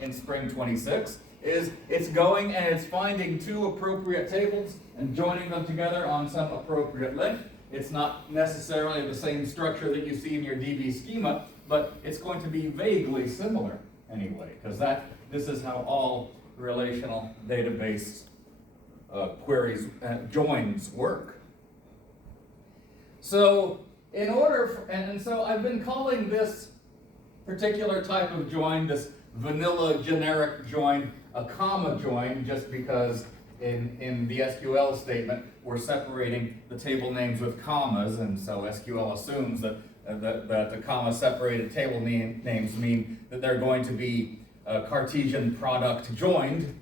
in spring 26 is it's going and it's finding two appropriate tables and joining them together on some appropriate length. It's not necessarily the same structure that you see in your DB schema, but it's going to be vaguely similar anyway, because this is how all relational database queries joins work. So so I've been calling this particular type of join, this vanilla generic join, a comma join, just because in the SQL statement we're separating the table names with commas, and so SQL assumes that the comma separated table names mean that they're going to be Cartesian product joined.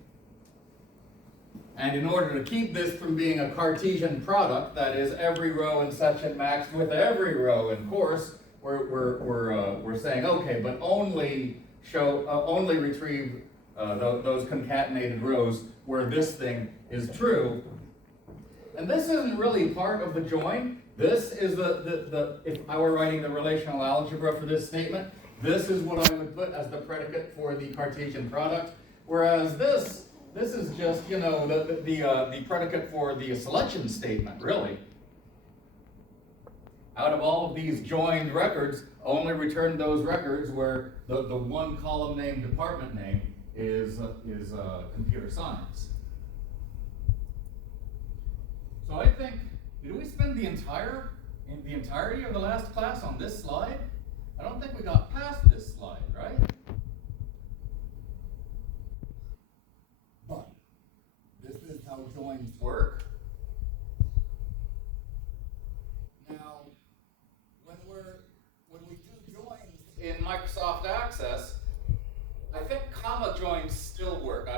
And in order to keep this from being a Cartesian product, that is every row in section maxed with every row in course, we're saying, okay, but only retrieve those concatenated rows where this thing is true. And this isn't really part of the join. This is if I were writing the relational algebra for this statement, this is what I would put as the predicate for the Cartesian product. Whereas this is just, the predicate for the selection statement, really. Out of all of these joined records, only return those records where the one column name department name is computer science. So I think, did we spend the entirety of the last class on this slide? I don't think we got past this slide, right? But this is how joins work. Now, when we do joins in Microsoft Access, I think comma joins still work.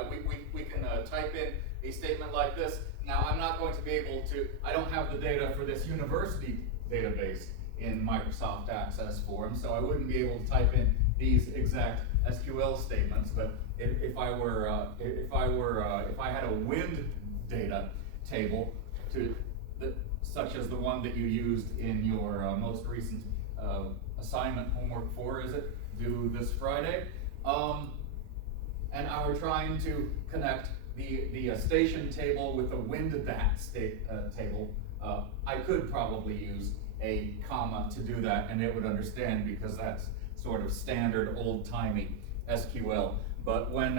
We can type in a statement like this. Now, I'm not going to be able to, I don't have the data for this university database in Microsoft Access form, so I wouldn't be able to type in these exact SQL statements. But if I had a wind data table such as the one that you used in your most recent assignment, homework 4, is it, due this Friday, and I were trying to connect the station table with the wind DAT table, I could probably use a comma to do that, and it would understand, because that's sort of standard old-timey SQL. But when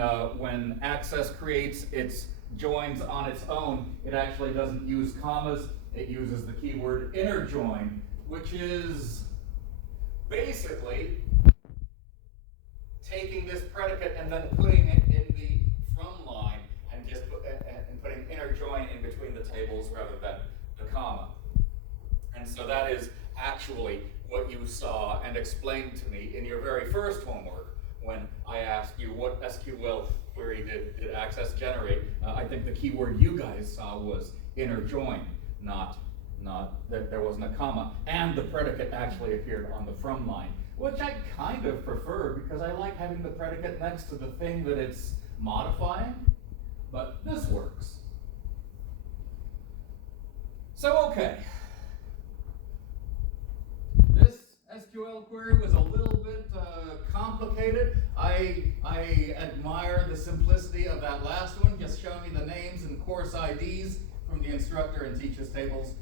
Access creates its joins on its own, it actually doesn't use commas. It uses the keyword inner join, which is basically taking this predicate and then putting it in the from line and putting inner join in between the tables rather than the comma. And so that is actually what you saw and explained to me in your very first homework when I asked you what SQL query did Access generate. I think the keyword you guys saw was inner join, not that there wasn't a comma. And the predicate actually appeared on the from line, which I kind of prefer because I like having the predicate next to the thing that it's modifying, but this works. So, okay. This SQL query was a little bit complicated. I admire the simplicity of that last one. Just show me the names and course IDs from the instructor and teachers tables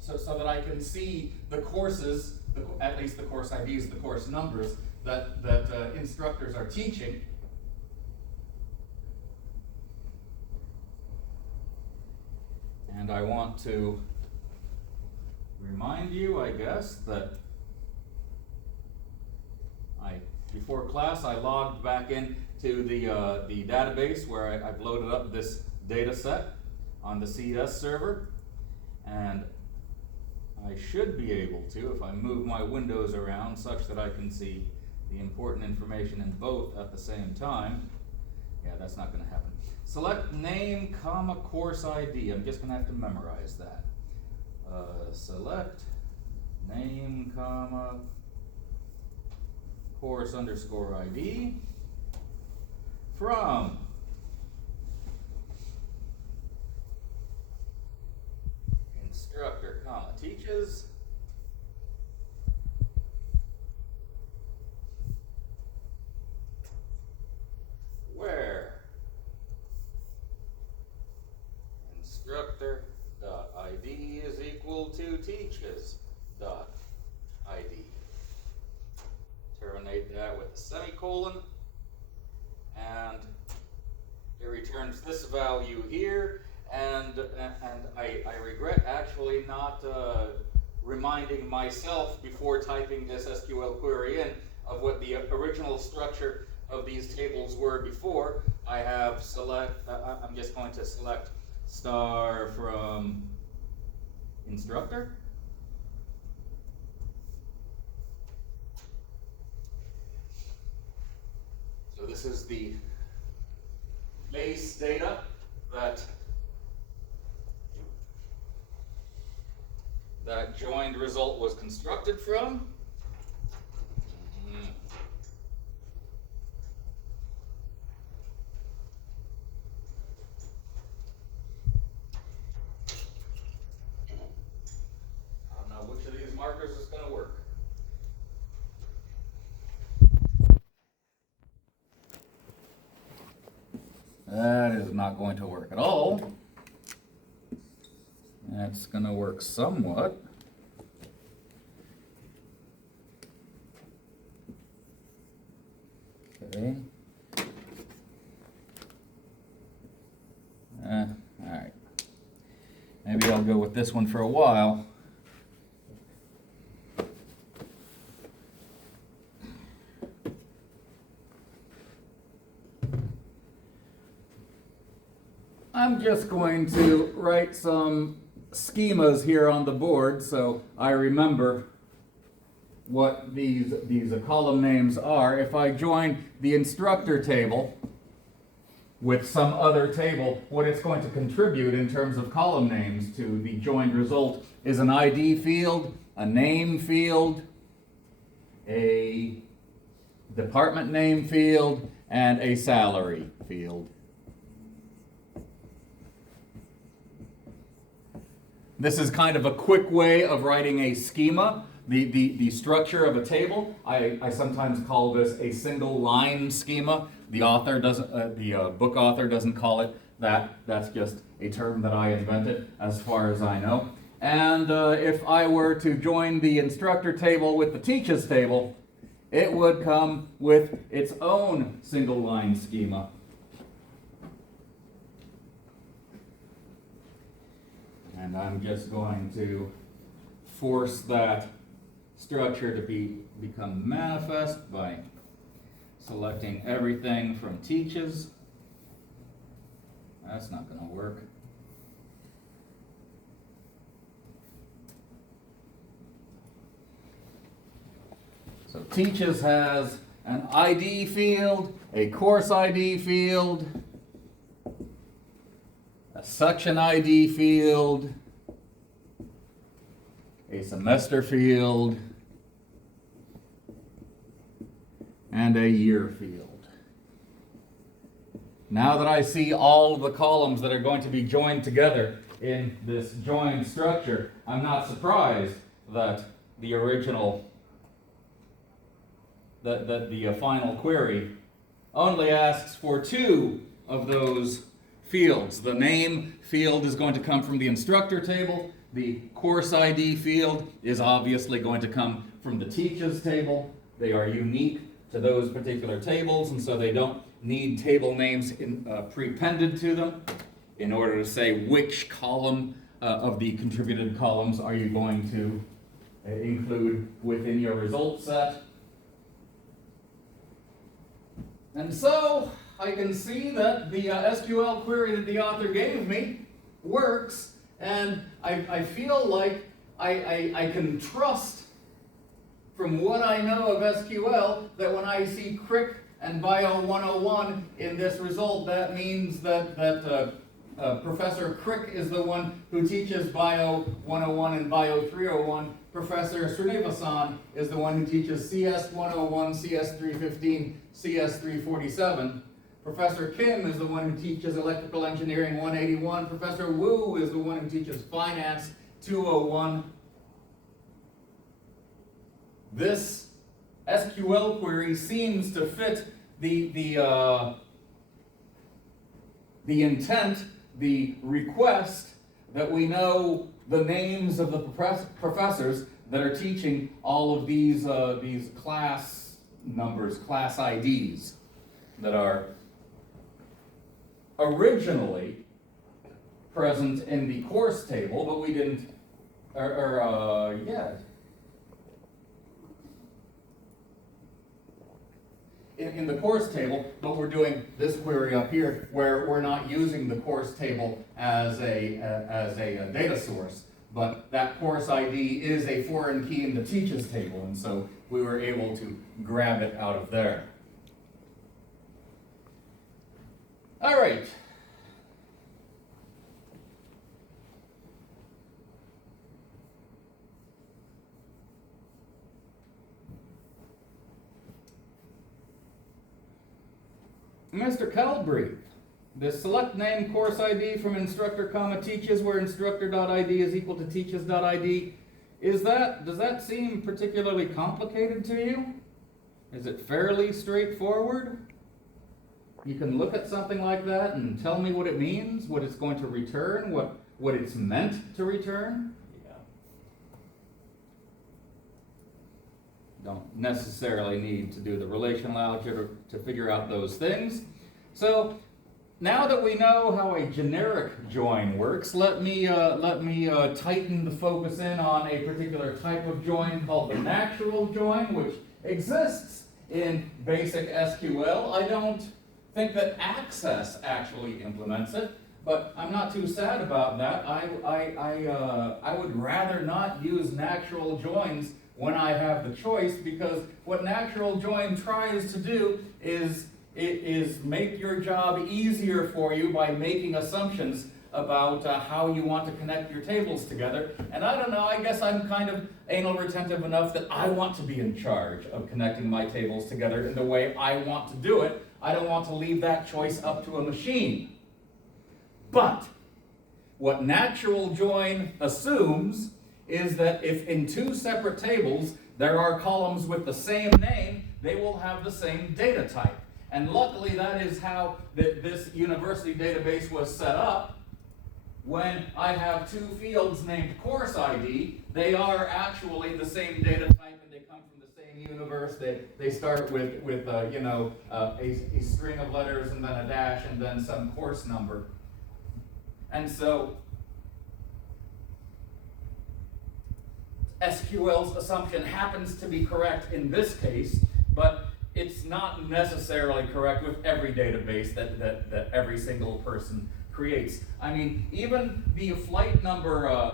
so that I can see the courses, at least the course IDs, the course numbers that instructors are teaching. And I want to remind you, I guess, that before class I logged back into the database where I've loaded up this data set on the CS server, and I should be able to, if I move my windows around such that I can see the important information in both at the same time. Yeah, that's not going to happen. Select name, comma, course ID. I'm just going to have to memorize that. Select name, comma, course underscore ID from instructor, comma, teaches semicolon, and it returns this value here, and I regret actually not reminding myself before typing this SQL query in of what the original structure of these tables were before. I have I'm just going to select star from instructor. So this is the base data that joined result was constructed from. I don't know which of these markers is going to work. That is not going to work at all. That's going to work somewhat. Okay. All right. Maybe I'll go with this one for a while. I'm just going to write some schemas here on the board so I remember what these column names are. If I join the instructor table with some other table, what it's going to contribute in terms of column names to the joined result is an ID field, a name field, a department name field, and a salary field. This is kind of a quick way of writing a schema, the structure of a table. I sometimes call this a single line schema. The author doesn't, the book author doesn't call it that. That's just a term that I invented, as far as I know. And if I were to join the instructor table with the teaches table, it would come with its own single line schema. And I'm just going to force that structure to become manifest by selecting everything from teaches. That's not going to work. So teaches has an ID field, a course ID field, a section ID field, a semester field, and a year field. Now that I see all of the columns that are going to be joined together in this joined structure, I'm not surprised that the original, that the final query only asks for two of those fields. The name field is going to come from the instructor table. The course ID field is obviously going to come from the teaches table. They are unique to those particular tables, and so they don't need table names prepended to them in order to say which column of the contributed columns are you going to include within your result set. And so I can see that the SQL query that the author gave me works, and I feel like I can trust from what I know of SQL that when I see Crick and Bio 101 in this result, that means that Professor Crick is the one who teaches Bio 101 and Bio 301. Professor Srinivasan is the one who teaches CS 101, CS 315, CS 347. Professor Kim is the one who teaches Electrical Engineering 181. Professor Wu is the one who teaches Finance 201. This SQL query seems to fit the intent, the request that we know the names of the professors that are teaching all of these class numbers, class IDs, that are originally present in the course table, but we didn't, in the course table, but we're doing this query up here where we're not using the course table as a data source, but that course ID is a foreign key in the teaches table, and so we were able to grab it out of there. All right. Mr. Calbreath, the select name course ID from instructor, teaches, where instructor.id is equal to teaches.id. Does that seem particularly complicated to you? Is it fairly straightforward? You can look at something like that and tell me what it means, what it's going to return, what it's meant to return? Yeah. Don't necessarily need to do the relational algebra to figure out those things. So now that we know how a generic join works, let me tighten the focus in on a particular type of join called the natural join, which exists in basic SQL. I don't think that Access actually implements it, but I'm not too sad about that. I would rather not use natural joins when I have the choice, because what natural join tries to do is make your job easier for you by making assumptions about how you want to connect your tables together. And I don't know, I guess I'm kind of anal retentive enough that I want to be in charge of connecting my tables together in the way I want to do it. I don't want to leave that choice up to a machine. But what natural join assumes is that if in two separate tables there are columns with the same name, they will have the same data type. And luckily that is how this university database was set up. When I have two fields named course ID, they are actually the same data type and they come from the same universe. They start with a string of letters and then a dash and then some course number. And so SQL's assumption happens to be correct in this case, but it's not necessarily correct with every database that every single person creates. I mean, even the flight number,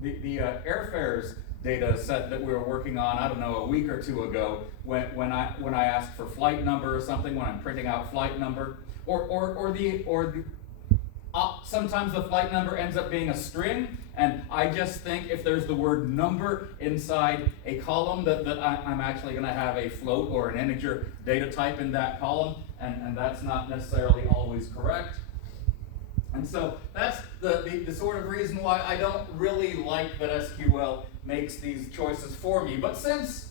the airfares data set that we were working on, I don't know, a week or two ago, when I asked for flight number or something, when I'm printing out flight number, sometimes the flight number ends up being a string, and I just think if there's the word number inside a column that I'm actually going to have a float or an integer data type in that column, and that's not necessarily always correct. And so that's the sort of reason why I don't really like that SQL makes these choices for me. But since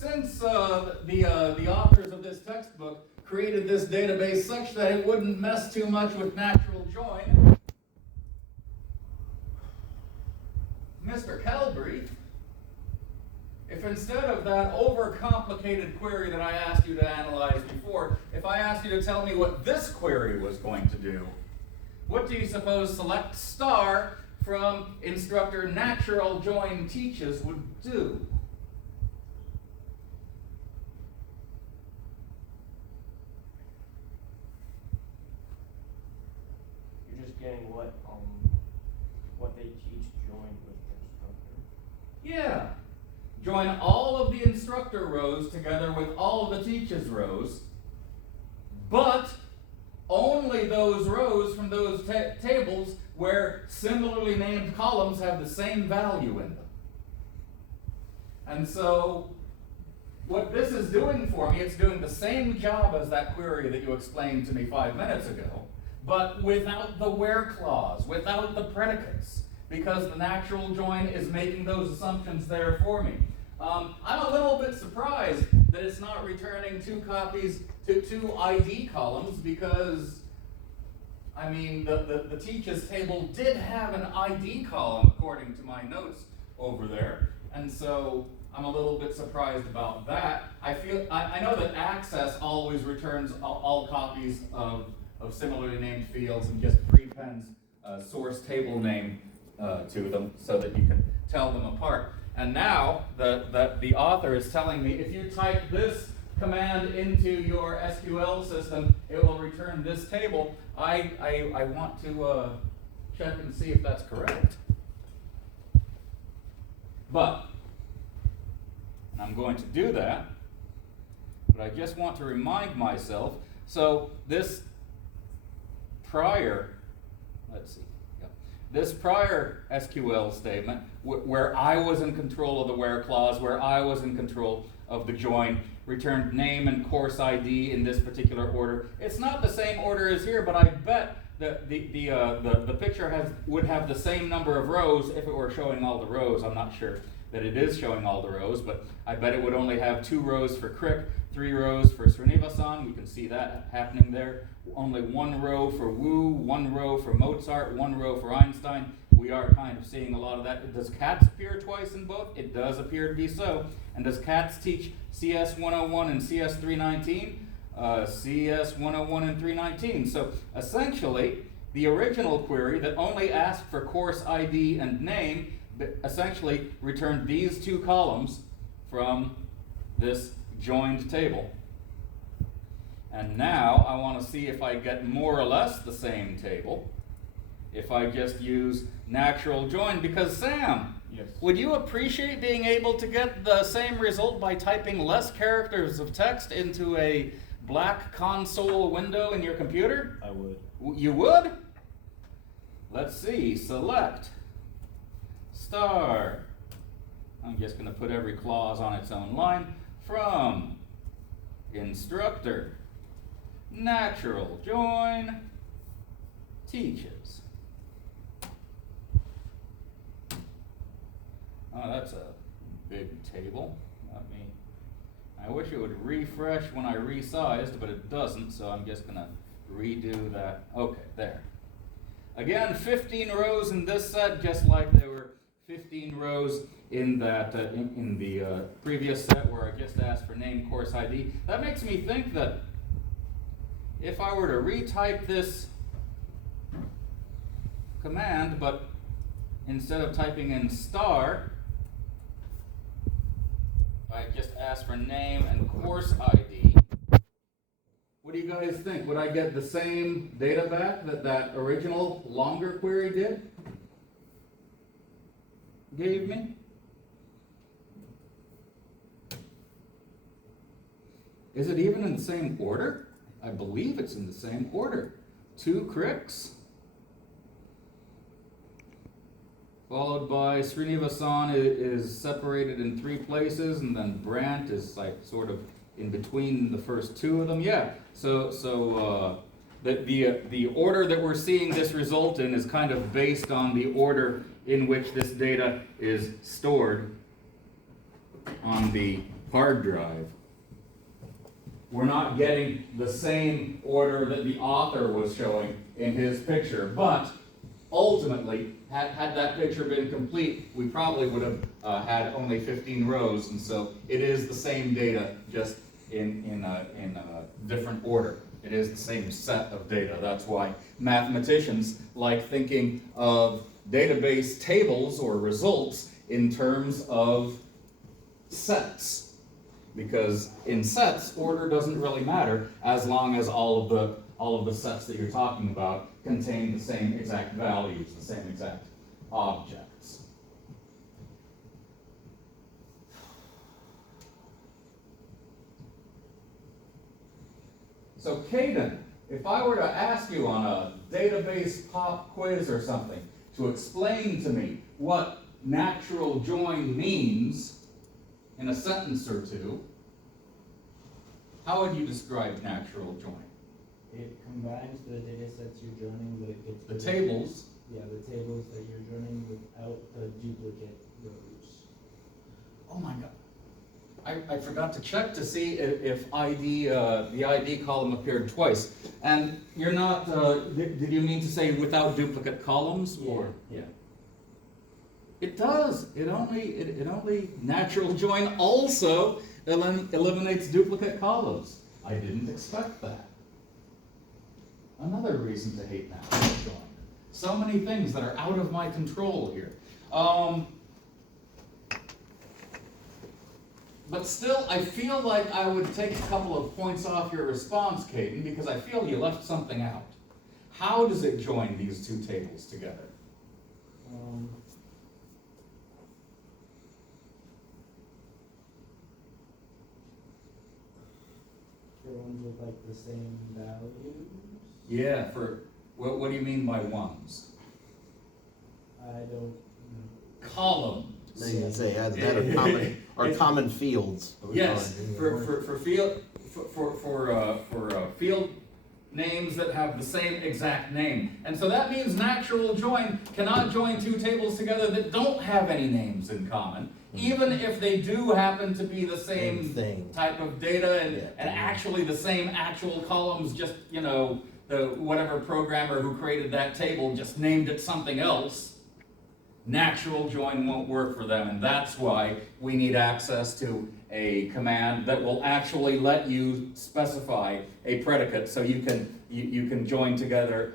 the authors of this textbook created this database such that it wouldn't mess too much with natural join, Mr. Calbreath, if instead of that overcomplicated query that I asked you to analyze before, if I asked you to tell me what this query was going to do, what do you suppose select star from instructor natural join teaches would do? You're just getting what they teach joined with the instructor. Yeah. Join all of the instructor rows together with all of the teaches rows, but only those rows from those tables where similarly named columns have the same value in them. And so what this is doing for me, it's doing the same job as that query that you explained to me 5 minutes ago, but without the where clause, without the predicates, because the natural join is making those assumptions there for me. I'm a little bit surprised that it's not returning two ID columns, because, I mean, the teaches table did have an ID column according to my notes over there, and so I'm a little bit surprised about that. I know that access always returns all copies of similarly named fields and just prepends source table name to them so that you can tell them apart. And now the author is telling me if you type this command into your SQL system, it will return this table. I want to check and see if that's correct. But I'm going to do that, but I just want to remind myself, so this prior, this prior SQL statement, where I was in control of the where clause, where I was in control of the join, returned name and course ID in this particular order. It's not the same order as here, but I bet that the picture would have the same number of rows if it were showing all the rows. I'm not sure that it is showing all the rows, but I bet it would only have 2 rows for Crick, 3 rows for Srinivasan. We can see that happening there. Only 1 row for Wu, 1 row for Mozart, 1 row for Einstein. We are kind of seeing a lot of that. Does Katz appear twice in both? It does appear to be so. And does Katz teach CS 101 and CS 319? CS 101 and 319. So essentially, the original query that only asked for course ID and name essentially returned these 2 columns from this joined table. And now I want to see if I get more or less the same table if I just use natural join. Because Sam, Yes. would you appreciate being able to get the same result by typing less characters of text into a black console window in your computer? I would. You would? Let's see, select, star. I'm just going to put every clause on its own line. From, instructor, natural join, teaches. Oh, that's a big table. I wish it would refresh when I resized, but it doesn't, so I'm just going to redo that. Okay, there. Again, 15 rows in this set, just like there were 15 rows in that in the previous set where I just asked for name, course ID. That makes me think that if I were to retype this command, but instead of typing in star, I just ask for name and course ID. What do you guys think? Would I get the same data back that that original longer query gave me? Is it even in the same order? I believe it's in the same order. 2 Cricks, followed by Srinivasan is separated in 3 places, and then Brandt is like sort of in between the first 2 of them. Yeah, so the order that we're seeing this result in is kind of based on the order in which this data is stored on the hard drive. We're not getting the same order that the author was showing in his picture, but ultimately, had that picture been complete, we probably would have had only 15 rows, and so it is the same data, just in a different order. It is the same set of data. That's why mathematicians like thinking of database tables or results in terms of sets. Because in sets, order doesn't really matter as long as all of the sets that you're talking about contain the same exact values, the same exact objects. So Caden, if I were to ask you on a database pop quiz or something to explain to me what natural join means in a sentence or 2, how would you describe natural join? It combines the data sets you're joining, but it gets The tables. Yeah, the tables that you're joining without the duplicate rows. Oh my God. I forgot to check to see if the ID column appeared twice. And you're not, did you mean to say without duplicate columns? Yeah. Or? Yeah. It does. It only natural join also eliminates duplicate columns. I didn't expect that. Another reason to hate natural join. So many things that are out of my control here. But still, I feel like I would take a couple of points off your response, Caden, because I feel you left something out. How does it join these two tables together? For ones with like the same values? Yeah, what do you mean by ones? I don't know. Columns. I was gonna say, that are common, are common fields. that we Yes, find. for field names that have the same exact name. And so that means natural join cannot join two tables together that don't have any names in common, even if they do happen to be the Same same thing. type of data and, Yeah. and actually the same actual columns, just, you know, the whatever programmer who created that table just named it something else. Natural join won't work for them, and that's why we need access to a command that will actually let you specify a predicate, so you can join together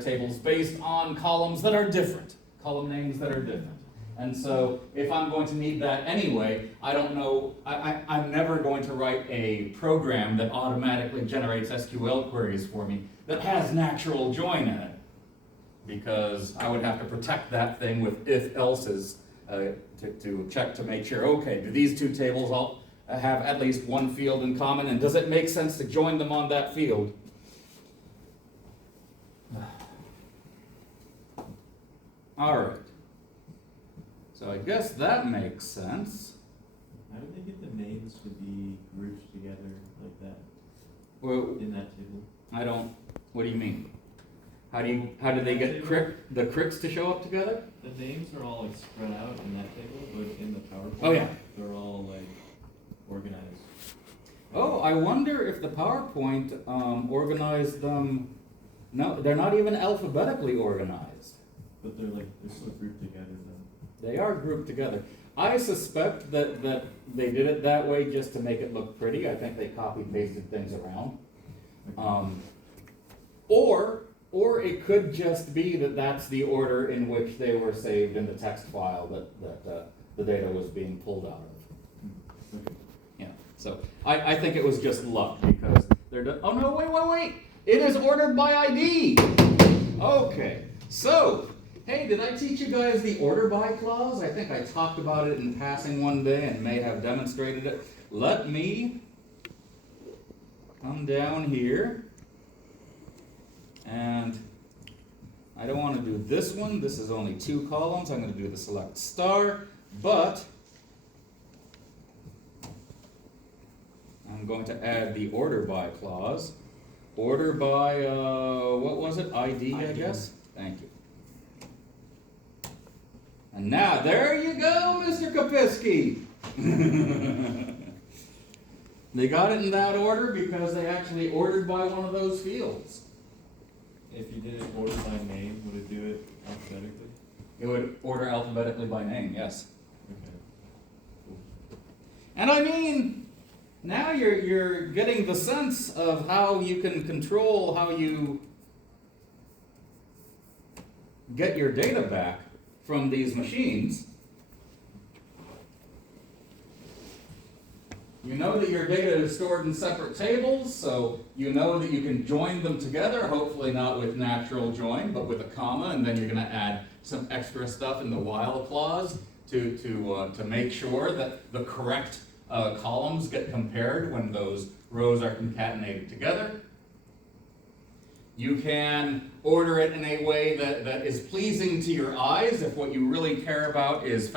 tables based on columns that are different, column names that are different. And so if I'm going to need that anyway, I don't know, I'm never going to write a program that automatically generates SQL queries for me that has natural join in it, because I would have to protect that thing with if-elses to check to make sure, okay, do these two tables all have at least one field in common, and does it make sense to join them on that field? All right. So I guess that makes sense. How did they get the names to be grouped together like that Well, in that table? I don't, what do you mean? How did they get the cricks to show up together? The names are all like spread out in that table, but in the PowerPoint, Oh, yeah. they're all like organized. Oh, I wonder if the PowerPoint organized them. No, they're not even alphabetically organized. But they're still grouped together though. They are grouped together. I suspect that they did it that way just to make it look pretty. I think they copy pasted things around. Or it could just be that that's the order in which they were saved in the text file that the data was being pulled out of. Okay. Yeah, so I think it was just luck because oh no, wait. It is ordered by ID. Okay, so, hey, did I teach you guys the order by clause? I think I talked about it in passing one day and may have demonstrated it. Let me come down here. And I don't want to do this one. This is only 2 columns. I'm going to do the select star, but I'm going to add the order by clause. Order by, what was it? ID, I guess? Thank you. And now, there you go, Mr. Kapiski. They got it in that order because they actually ordered by one of those fields. If you did it order by name, would it do it alphabetically? It would order alphabetically by name, yes. Okay. Cool. And I mean, now you're getting the sense of how you can control how you get your data back from these machines. You know that your data is stored in separate tables, so you know that you can join them together, hopefully not with natural join, but with a comma, and then you're going to add some extra stuff in the while clause to make sure that the correct columns get compared when those rows are concatenated together. You can order it in a way that is pleasing to your eyes. If what you really care about is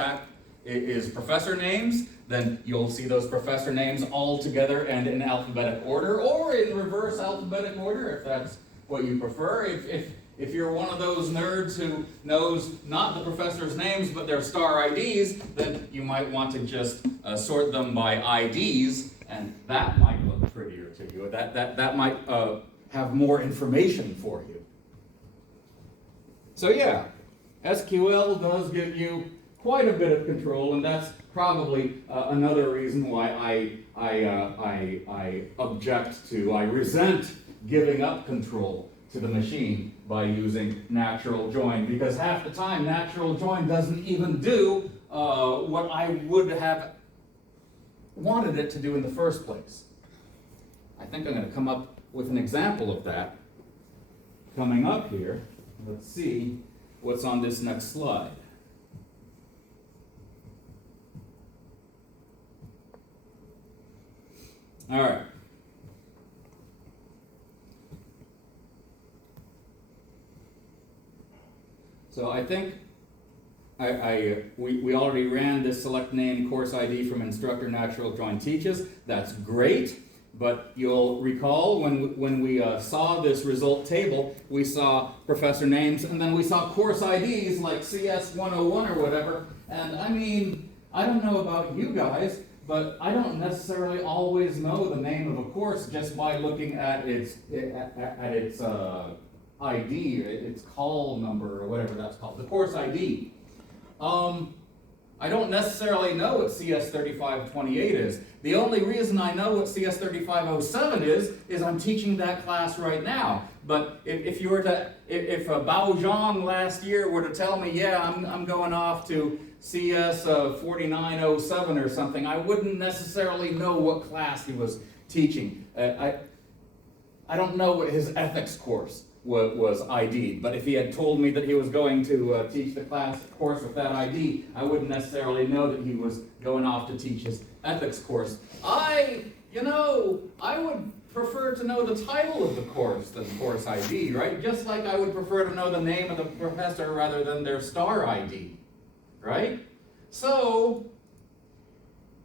professor names, then you'll see those professor names all together and in alphabetic order, or in reverse alphabetic order if that's what you prefer. If you're one of those nerds who knows not the professor's names but their star IDs, then you might want to just sort them by IDs, and that might look prettier to you. That might have more information for you. So yeah, SQL does give you quite a bit of control, and that's probably another reason why I object to, I resent giving up control to the machine by using natural join, because half the time natural join doesn't even do what I would have wanted it to do in the first place. I think I'm going to come up with an example of that coming up here. Let's see what's on this next slide. All right. So I think we already ran this select name course ID from instructor natural join teaches. That's great, but you'll recall when we saw this result table, we saw professor names and then we saw course IDs like CS 101 or whatever. And I mean, I don't know about you guys, but I don't necessarily always know the name of a course just by looking at its ID, its call number, or whatever that's called, the course ID. I don't necessarily know what CS 3528 is. The only reason I know what CS 3507 is I'm teaching that class right now. But if you were to, if Bao Zhang last year were to tell me, yeah, I'm going off to CS 4907 or something, I wouldn't necessarily know what class he was teaching. I don't know what his ethics course was ID'd, but if he had told me that he was going to teach the course with that ID, I wouldn't necessarily know that he was going off to teach his ethics course. I would prefer to know the title of the course than course ID, right? Just like I would prefer to know the name of the professor rather than their star ID, right? So,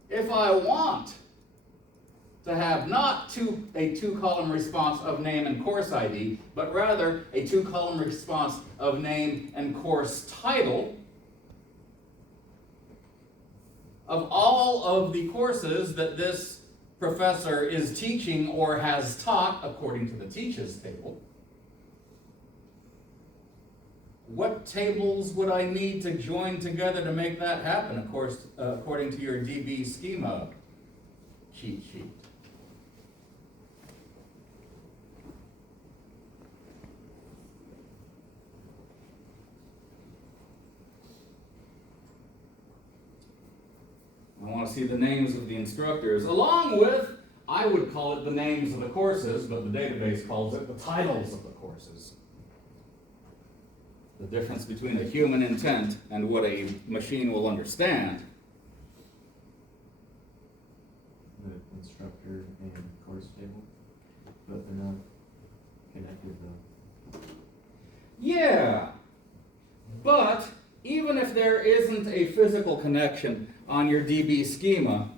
if I want to have not a two-column response of name and course ID, but rather a two-column response of name and course title of all of the courses that this professor is teaching or has taught according to the teaches table. What tables would I need to join together to make that happen, of course, according to your DB schema cheat sheet? I want to see the names of the instructors, along with, I would call it the names of the courses, but the database calls it the titles of the courses. The difference between a human intent and what a machine will understand. The instructor and course table, but they're not connected though. Yeah, but even if there isn't a physical connection on your DB schema,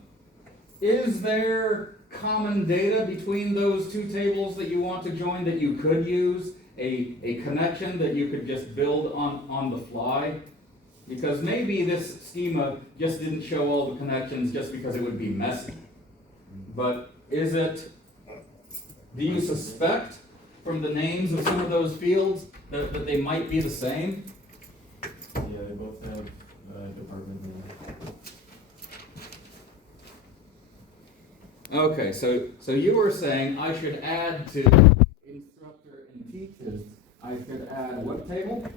is there common data between those two tables that you want to join that you could use? A connection that you could just build on the fly? Because maybe this schema just didn't show all the connections just because it would be messy. But is it, do you suspect from the names of some of those fields that they might be the same? Yeah, they both have department name. Okay, so you were saying I should add to instructor and teaches, I should add what table?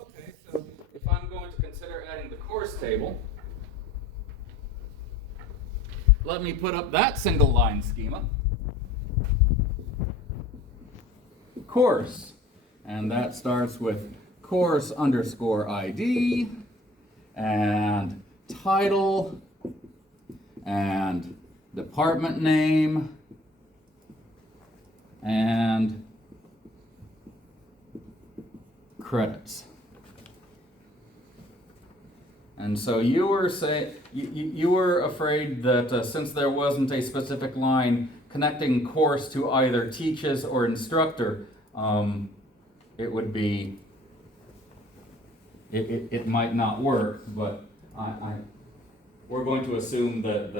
Okay, so if I'm going to consider adding the course table, let me put up that single line schema. Course, and that starts with course underscore ID and title and department name and credits. And so you were you were afraid that since there wasn't a specific line connecting course to either teaches or instructor, it would be it might not work. But we're going to assume that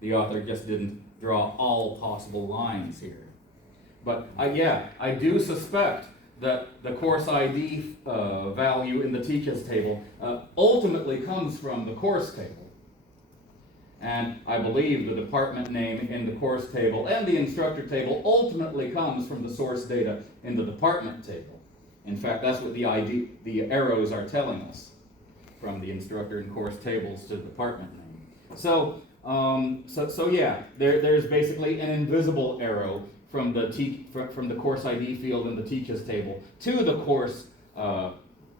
the author just didn't draw all possible lines here. But I do suspect that the course ID value in the teaches table ultimately comes from the course table. And I believe the department name in the course table and the instructor table ultimately comes from the source data in the department table. In fact, that's what the arrows are telling us, from the instructor and course tables to the department name. So there's basically an invisible arrow from the course ID field in the teaches table to the course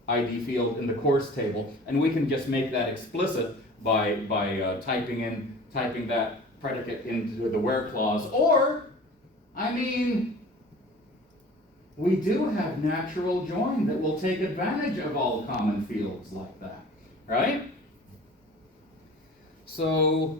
ID field in the course table, and we can just make that explicit by typing that predicate into the where clause. Or, we do have natural join that will take advantage of all common fields like that, right? So,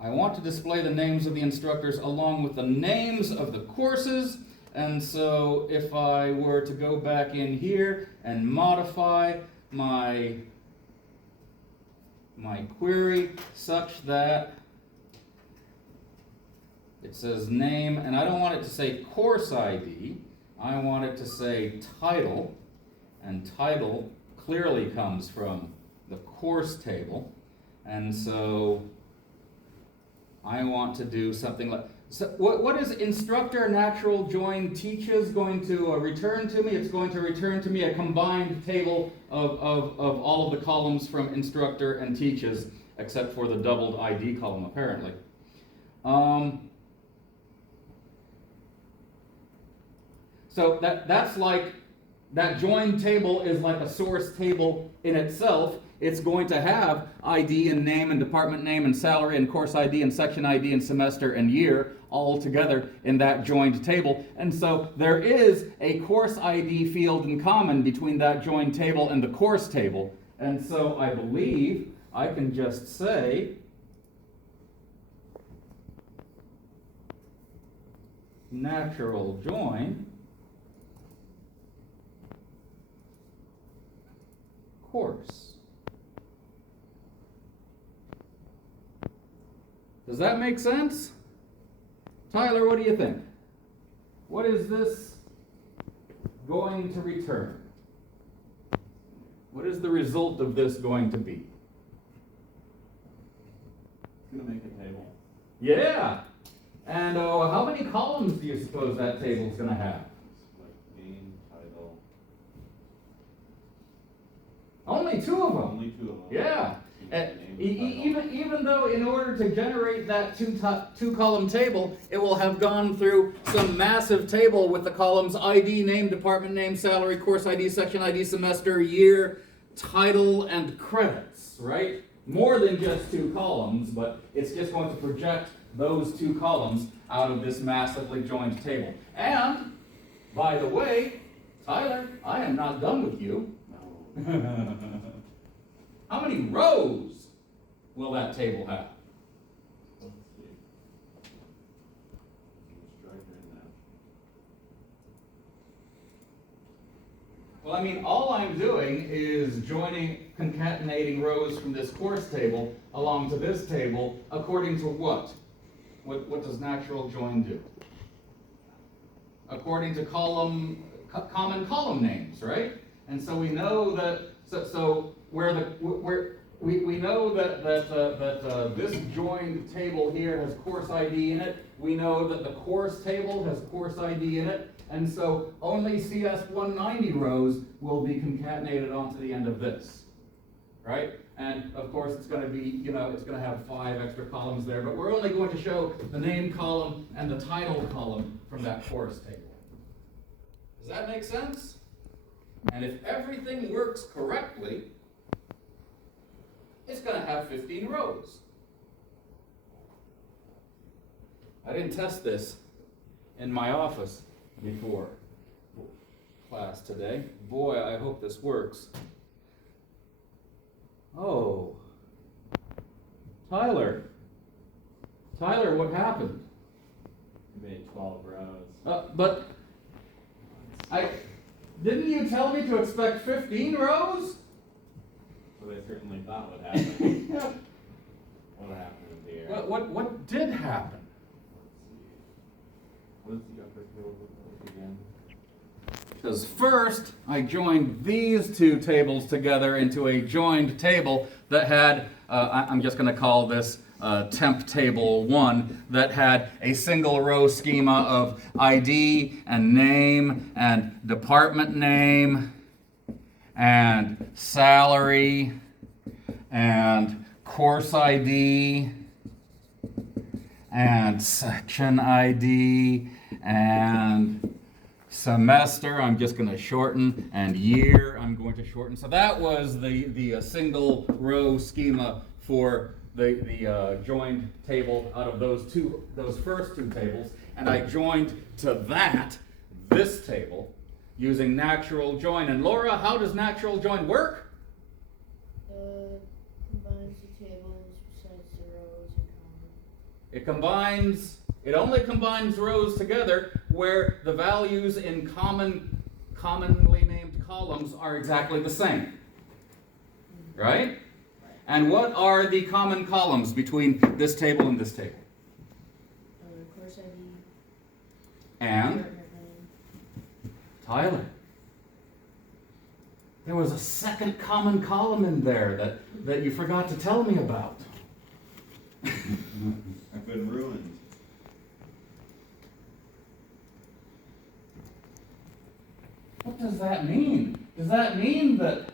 I want to display the names of the instructors along with the names of the courses. And so if I were to go back in here and modify my query such that it says name, and I don't want it to say course ID, I want it to say title, and title clearly comes from the course table. And so I want to do something like, so what is instructor natural join teaches going to return to me? It's going to return to me a combined table of all of the columns from instructor and teaches, except for the doubled ID column, apparently. So that's like, that join table is like a source table in itself. It's going to have ID and name and department name and salary and course ID and section ID and semester and year all together in that joined table. And so there is a course ID field in common between that joined table and the course table. And so I believe I can just say natural join course. Does that make sense? Tyler, what do you think? What is this going to return? What is the result of this going to be? It's gonna make a table. Yeah! And how many columns do you suppose that table's going to have? Like name, title. Only two of them. Only two of them. Yeah. Name, title. Even though in order to generate that two column table, it will have gone through some massive table with the columns ID, name, department name, salary, course ID, section ID, semester, year, title, and credits, right? More than just two columns, but it's just going to project those two columns out of this massively joined table. And, by the way, Tyler, I am not done with you. No. How many rows will that table have? Let's see. Let's drag her in there. Well, all I'm doing is concatenating rows from this course table along to this table according to what? What does natural join do? According to common column names, right? And so we know that, we know that this joined table here has course ID in it. We know that the course table has course ID in it. And so only CS 190 rows will be concatenated onto the end of this, right? And of course it's going to be, it's going to have 5 extra columns there, but we're only going to show the name column and the title column from that course table. Does that make sense? And if everything works correctly, it's going to have 15 rows. I didn't test this in my office before class today. Boy, I hope this works. Oh. Tyler, what happened? You made 12 rows. But didn't you tell me to expect 15 rows? So they certainly thought would happen. What happened here? What did happen? Let's see. What is the was first I joined these two tables together into a joined table that had, I'm just going to call this temp table 1, that had a single row schema of ID and name and department name and salary and course ID and section ID and semester, I'm just going to shorten, and year, I'm going to shorten. So that was the single row schema for the joined table out of those first two tables, and I joined to that this table using natural join. And Laura, how does natural join work? Combines the tables besides the rows in common. It only combines rows together where the values in commonly named columns are exactly the same. Right? And what are the common columns between this table and this table? Course ID. And Department name. Tyler. There was a second common column in there that you forgot to tell me about. I've been ruined. What does that mean? Does that mean that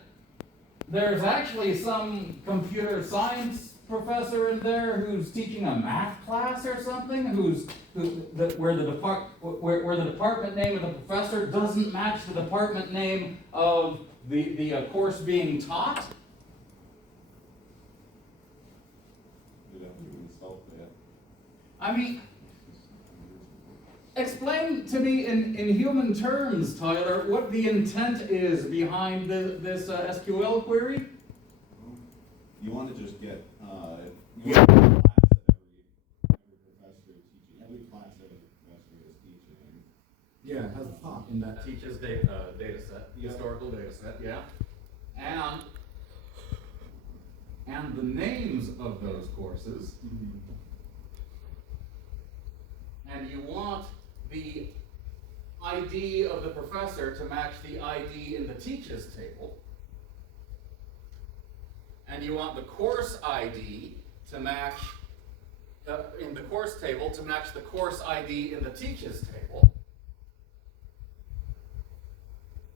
there's actually some computer science professor in there who's teaching a math class or something, where the department name of the professor doesn't match the department name of the course being taught? We'd have to install that. I mean, explain to me in human terms, Tyler, what the intent is behind this SQL query. You want to just get Yeah. every class every professor is teaching. Yeah, it has a pop in that teaches data set, historical data set, yeah. And the names of those courses. And you want the ID of the professor to match the ID in the teaches table. And you want the course ID to match, in the course table, to match the course ID in the teaches table.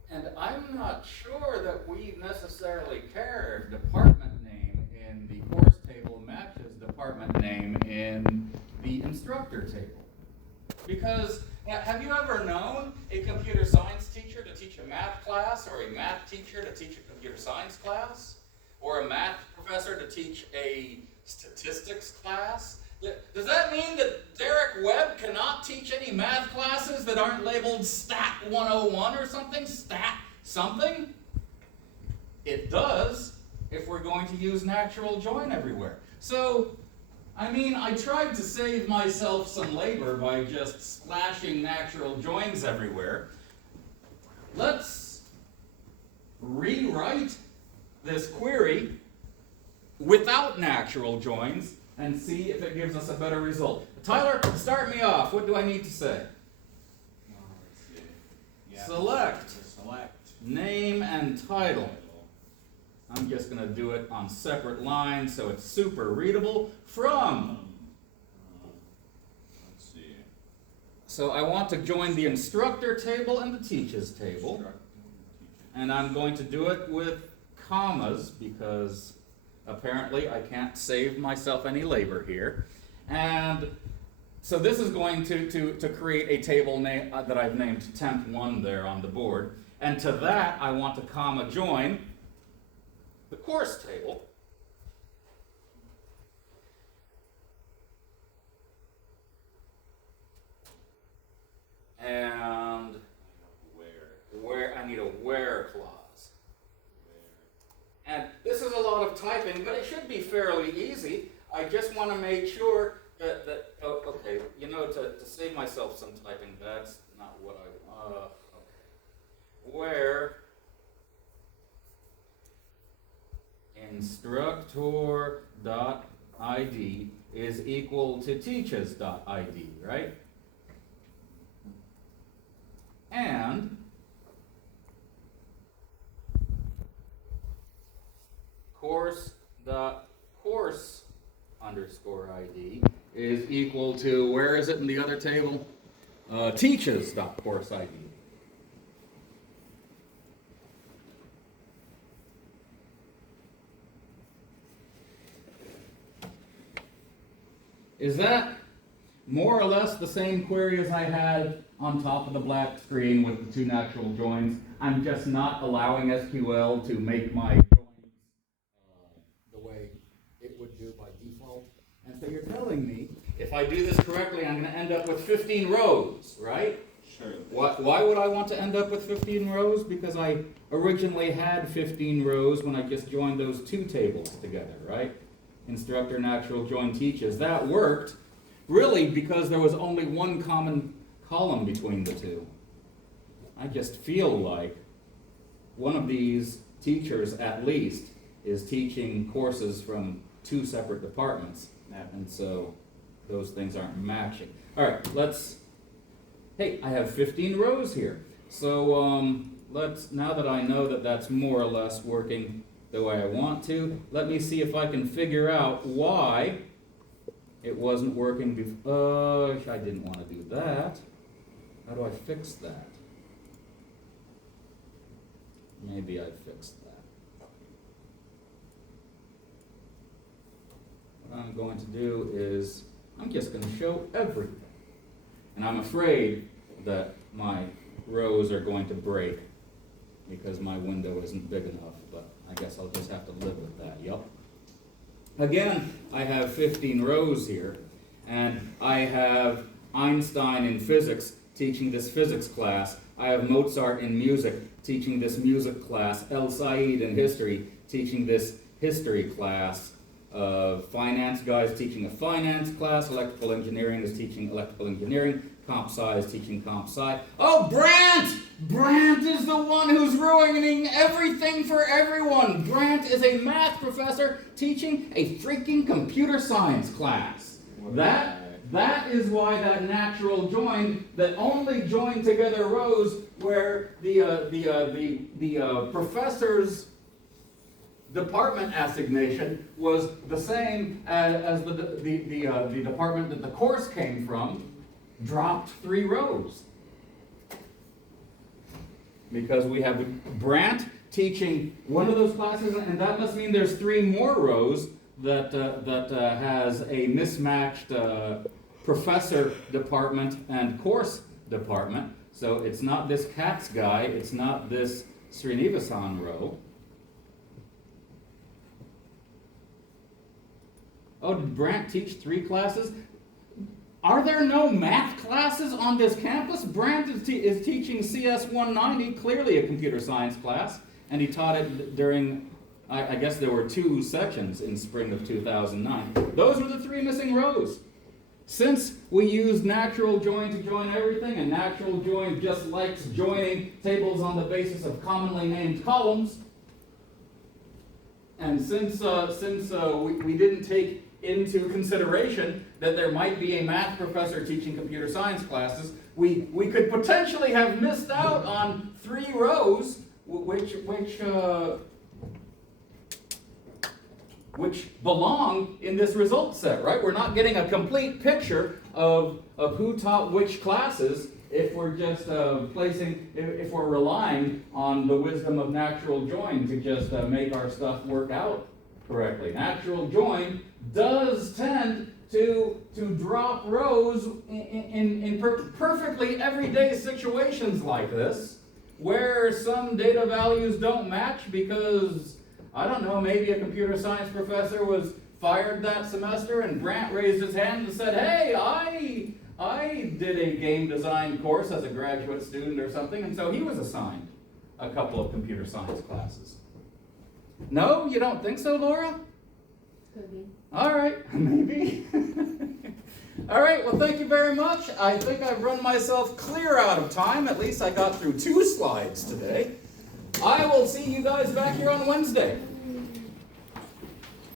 And I'm not sure that we necessarily care if department name in the course table matches department name in the instructor table. Because have you ever known a computer science teacher to teach a math class, or a math teacher to teach a computer science class, or a math professor to teach a statistics class? Does that mean that Derek Webb cannot teach any math classes that aren't labeled Stat 101 or something? Stat something? It does if we're going to use natural join everywhere. So, I mean, I tried to save myself some labor by just splashing natural joins everywhere. Let's rewrite this query without natural joins and see if it gives us a better result. Tyler, start me off. What do I need to say? Let's see. Yeah. Select Select. name and title. I'm just going to do it on separate lines so it's super readable. From. Let's see. So I want to join the instructor table and the teaches table. Instructor, And I'm going to do it with commas because apparently I can't save myself any labor here. And so this is going to create a table name that I've named temp1 there on the board. And to that I want to comma join the course table. And where I need a where clause. And this is a lot of typing, but it should be fairly easy. I just want to make sure that okay, you know, to save myself some typing, that's not what I want. Okay. Where instructor.id is equal to teaches.id, right? And course underscore ID is equal to, where is it in the other table? Teaches.course ID. Is that more or less the same query as I had on top of the black screen with the two natural joins? I'm just not allowing SQL to make my joins the way it would do by default. And so you're telling me, if I do this correctly, I'm going to end up with 15 rows, right? Sure. Why would I want to end up with 15 rows? Because I originally had 15 rows when I just joined those two tables together, right? Instructor natural join teaches. That worked really because there was only one common column between the two. I just feel like one of these teachers at least is teaching courses from two separate departments. And so those things aren't matching. All right, hey, I have 15 rows here. So now that I know that that's more or less working the way I want to, let me see if I can figure out why it wasn't working before. I didn't want to do that. How do I fix that? Maybe I fixed that. What I'm going to do is, I'm just going to show everything. And I'm afraid that my rows are going to break because my window isn't big enough, but I guess I'll just have to live with that, yep. Again, I have 15 rows here, and I have Einstein in physics teaching this physics class. I have Mozart in music teaching this music class. El Said in history teaching this history class. Finance guy is teaching a finance class. Electrical engineering is teaching electrical engineering. Comp Sci is teaching comp sci. Oh, Brant! Brant is the one who's ruining everything for everyone. Brant is a math professor teaching a freaking computer science class. That is why that natural join that only joined together rows where the professor's department assignation was the same as the department that the course came from, dropped 3 rows. Because we have Brant teaching one of those classes, and that must mean there's 3 more rows that has a mismatched professor department and course department. So it's not this Katz guy, it's not this Srinivasan row. Oh, did Brant teach 3 classes? Are there no math classes on this campus? Brant is teaching CS 190, clearly a computer science class, and he taught it during, I guess there were 2 sections in spring of 2009. Those were the 3 missing rows. Since we used natural join to join everything, and natural join just likes joining tables on the basis of commonly named columns, and since we didn't take into consideration that there might be a math professor teaching computer science classes, we could potentially have missed out on 3 rows which belong in this result set, right? We're not getting a complete picture of who taught which classes if we're just if we're relying on the wisdom of natural join to just make our stuff work out correctly. Natural join does tend to drop rows in perfectly everyday situations like this, where some data values don't match because, I don't know, maybe a computer science professor was fired that semester and Brant raised his hand and said, hey, I did a game design course as a graduate student or something, and so he was assigned a couple of computer science classes. No, you don't think so, Laura? Could be. All right, maybe. All right, well, thank you very much. I think I've run myself clear out of time. At least I got through 2 slides today. I will see you guys back here on Wednesday.